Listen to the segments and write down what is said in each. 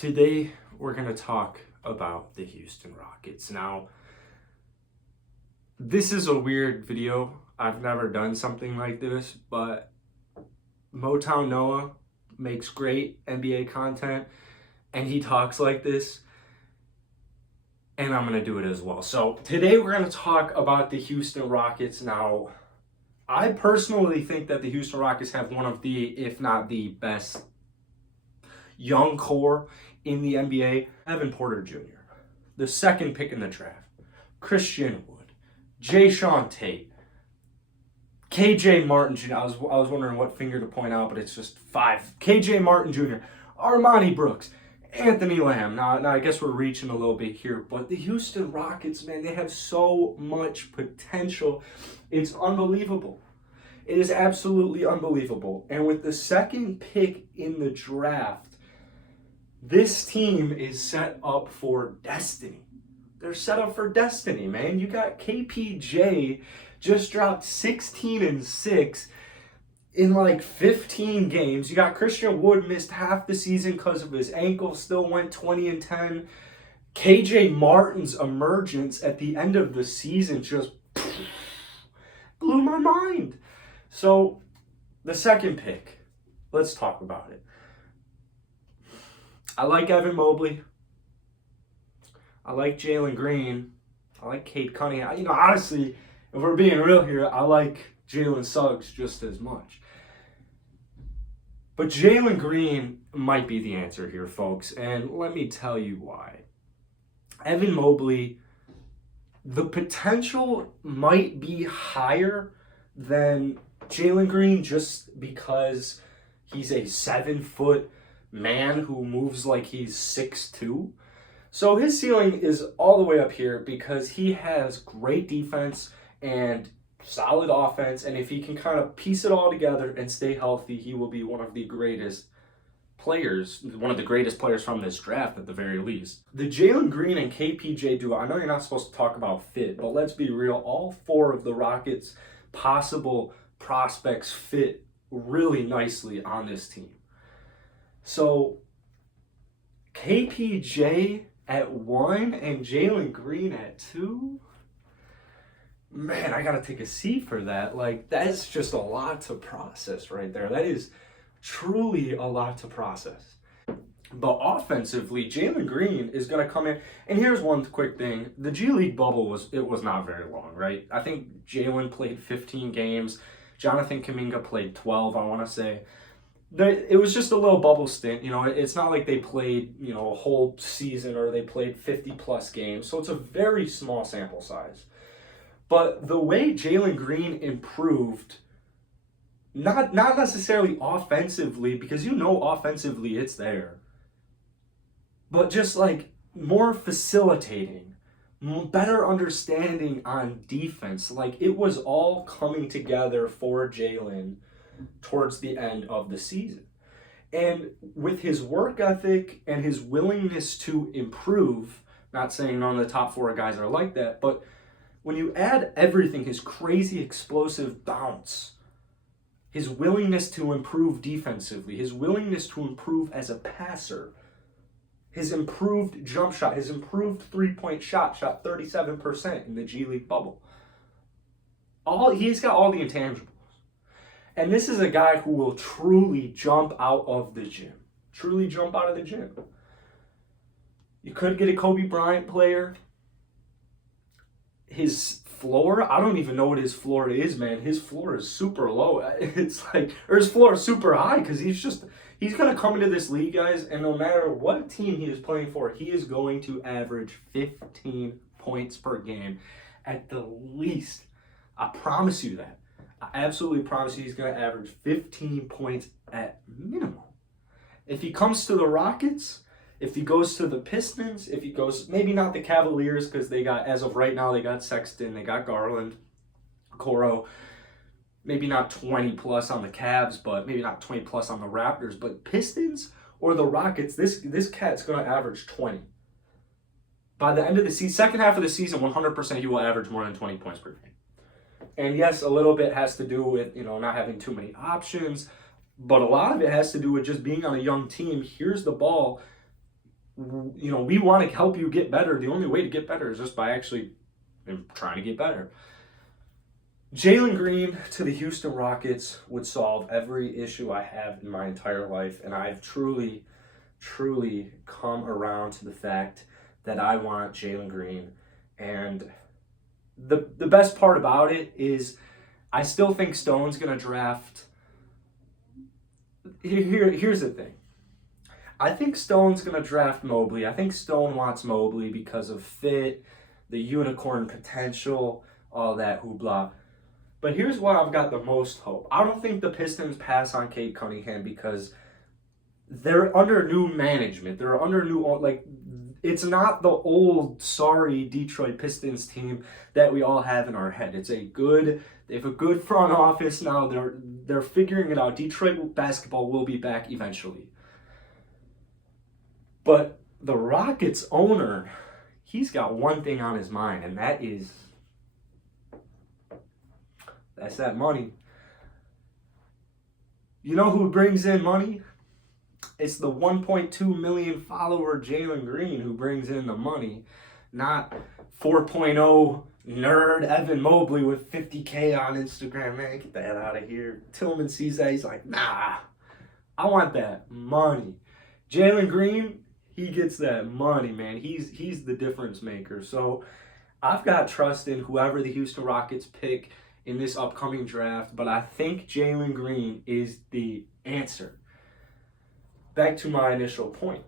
Today, we're going to talk about the Houston Rockets. Now, this is a weird video. I've never done something like this, but Motown Noah makes great NBA content, and he talks like this, and I'm going to do it as well. So today, we're going to talk about the Houston Rockets. Now, I personally think that the Houston Rockets have one of the, if not the best, young core in the NBA. Evan Porter Jr., the second pick in the draft, Christian Wood, Jae'Sean Tate, KJ Martin Jr. I was wondering what finger to point out, but it's just five. KJ Martin Jr., Armani Brooks, Anthony Lamb. Now I guess we're reaching a little bit here, but the Houston Rockets, man, they have so much potential. It's unbelievable. It is absolutely unbelievable. And with the second pick in the draft, this team is set up for destiny. They're set up for destiny, man. You got KPJ just dropped 16-6 in like 15 games. You got Christian Wood missed half the season because of his ankle, still went 20-10. KJ Martin's emergence at the end of the season just blew my mind. So, the second pick, let's talk about it. I like Evan Mobley. I like Jalen Green. I like Cade Cunningham. Honestly, if we're being real here, I like Jalen Suggs just as much. But Jalen Green might be the answer here, folks, and let me tell you why. Evan Mobley, the potential might be higher than Jalen Green just because he's a 7-foot man who moves like he's 6'2". So his ceiling is all the way up here because he has great defense and solid offense, and if he can kind of piece it all together and stay healthy, he will be one of the greatest players from this draft at the very least. The Jalen Green and KPJ duo, I know you're not supposed to talk about fit, but let's be real, all four of the Rockets' possible prospects fit really nicely on this team. So, KPJ at 1 and Jalen Green at 2? Man, I gotta take a seat for that. That's just a lot to process right there. That is truly a lot to process. But offensively, Jalen Green is gonna come in. And here's one quick thing. The G League bubble was not very long, right? I think Jalen played 15 games. Jonathan Kuminga played 12, I want to say. It was just a little bubble stint. It's not like they played, a whole season or they played 50-plus games. So it's a very small sample size. But the way Jalen Green improved, not necessarily offensively, because offensively it's there, but just more facilitating, better understanding on defense. It was all coming together for Jalen towards the end of the season. And with his work ethic and his willingness to improve, not saying none of the top four guys are like that, but when you add everything, his crazy explosive bounce, his willingness to improve defensively, his willingness to improve as a passer, his improved jump shot, his improved three-point shot 37% in the G League bubble. He's got all the intangibles. And this is a guy who will truly jump out of the gym. Truly jump out of the gym. You could get a Kobe Bryant player. His floor, I don't even know what his floor is, man. His floor is super low. Or his floor is super high because he's going to come into this league, guys, and no matter what team he is playing for, he is going to average 15 points per game at the least. I promise you that. I absolutely promise you he's going to average 15 points at minimum. If he comes to the Rockets, if he goes to the Pistons, if he goes, maybe not the Cavaliers, because as of right now, they got Sexton, they got Garland, Coro, maybe not 20 plus on the Cavs, but maybe not 20 plus on the Raptors, but Pistons or the Rockets, this cat's going to average 20. By the end of the season, second half of the season, 100% he will average more than 20 points per game. And yes, a little bit has to do with, not having too many options, but a lot of it has to do with just being on a young team. Here's the ball. we want to help you get better. The only way to get better is just by actually trying to get better. Jalen Green to the Houston Rockets would solve every issue I have in my entire life, and I've truly, truly come around to the fact that I want Jalen Green. And the best part about it is I still think Stone's going to draft. Here's the thing. I think Stone's going to draft Mobley. I think Stone wants Mobley because of fit, the unicorn potential, all that hoopla. But here's why I've got the most hope. I don't think the Pistons pass on Cade Cunningham because they're under new management. They're under new, it's not the old, sorry Detroit Pistons team that we all have in our head. They have a good front office now. They're figuring it out. Detroit basketball will be back eventually. But the Rockets owner, he's got one thing on his mind, and that's that money. You know who brings in money? It's the 1.2 million follower Jalen Green who brings in the money, not 4.0 nerd Evan Mobley with 50K on Instagram. Man, get that out of here. Tillman sees that. He's like, nah, I want that money. Jalen Green, he gets that money, man. He's the difference maker. So I've got trust in whoever the Houston Rockets pick in this upcoming draft, but I think Jalen Green is the answer. Back to my initial point.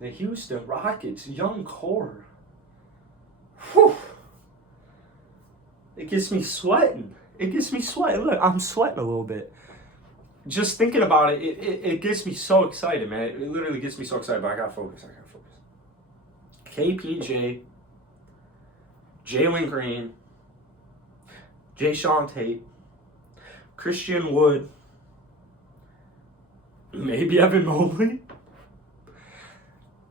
The Houston Rockets, young core. Whew. It gets me sweating. Look, I'm sweating a little bit. Just thinking about it, it gets me so excited, man. It literally gets me so excited, but I gotta focus. KPJ, Jalen Green, Jae'Sean Tate, Christian Wood, maybe Evan Mobley.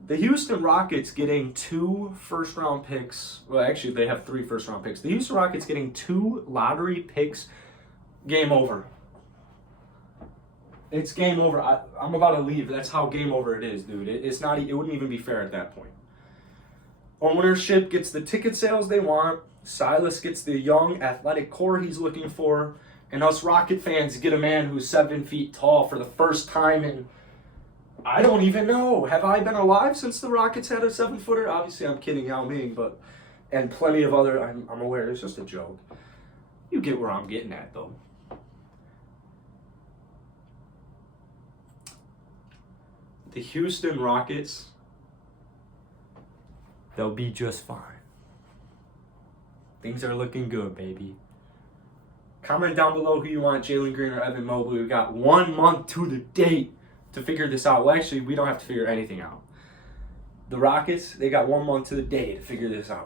The Houston Rockets getting 2 first-round picks. Well, actually, they have 3 first-round picks. The Houston Rockets getting 2 lottery picks. Game over. It's game over. I'm about to leave. That's how game over it is, dude. It's not. It wouldn't even be fair at that point. Ownership gets the ticket sales they want. Silas gets the young, athletic core he's looking for. And us Rocket fans get a man who's 7 feet tall for the first time in, I don't even know. Have I been alive since the Rockets had a 7-footer? Obviously, I'm kidding, Yao Ming, and plenty of other, I'm aware, it's just a joke. You get where I'm getting at, though. The Houston Rockets, they'll be just fine. Things are looking good, baby. Comment down below who you want, Jalen Green or Evan Mobley. We've got 1 month to the date to figure this out. Well, actually, we don't have to figure anything out. The Rockets, they got 1 month to the day to figure this out.